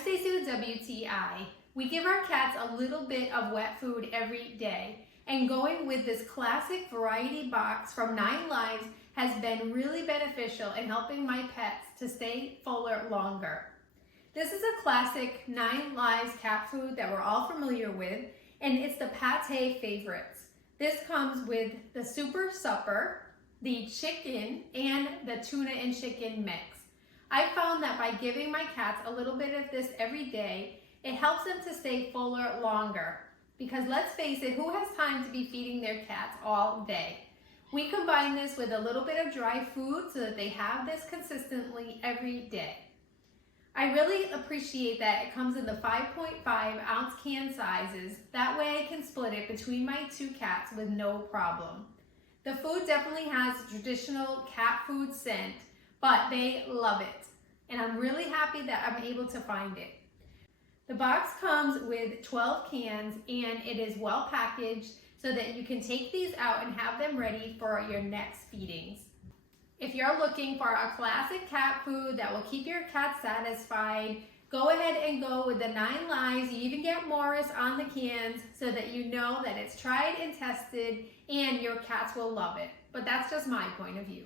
Stacy with WTI. We give our cats a little bit of wet food every day, and going with this classic variety box from 9Lives has been really beneficial in helping my pets to stay fuller longer. This is a classic 9Lives cat food that we're all familiar with, and it's the Pate favorites. This comes with the Super Supper, the chicken, and the tuna and chicken mix. I found that by giving my cats a little bit of this every day, it helps them to stay fuller longer. Because let's face it, who has time to be feeding their cats all day? We combine this with a little bit of dry food so that they have this consistently every day. I really appreciate that it comes in the 5.5 ounce can sizes. That way I can split it between my two cats with no problem. The food definitely has a traditional cat food scent, but they love it. And I'm really happy that I'm able to find it. The box comes with 12 cans and it is well packaged so that you can take these out and have them ready for your next feedings. If you're looking for a classic cat food that will keep your cat satisfied, go ahead and go with the 9Lives. You even get Morris on the cans so that you know that it's tried and tested and your cats will love it. But that's just my point of view.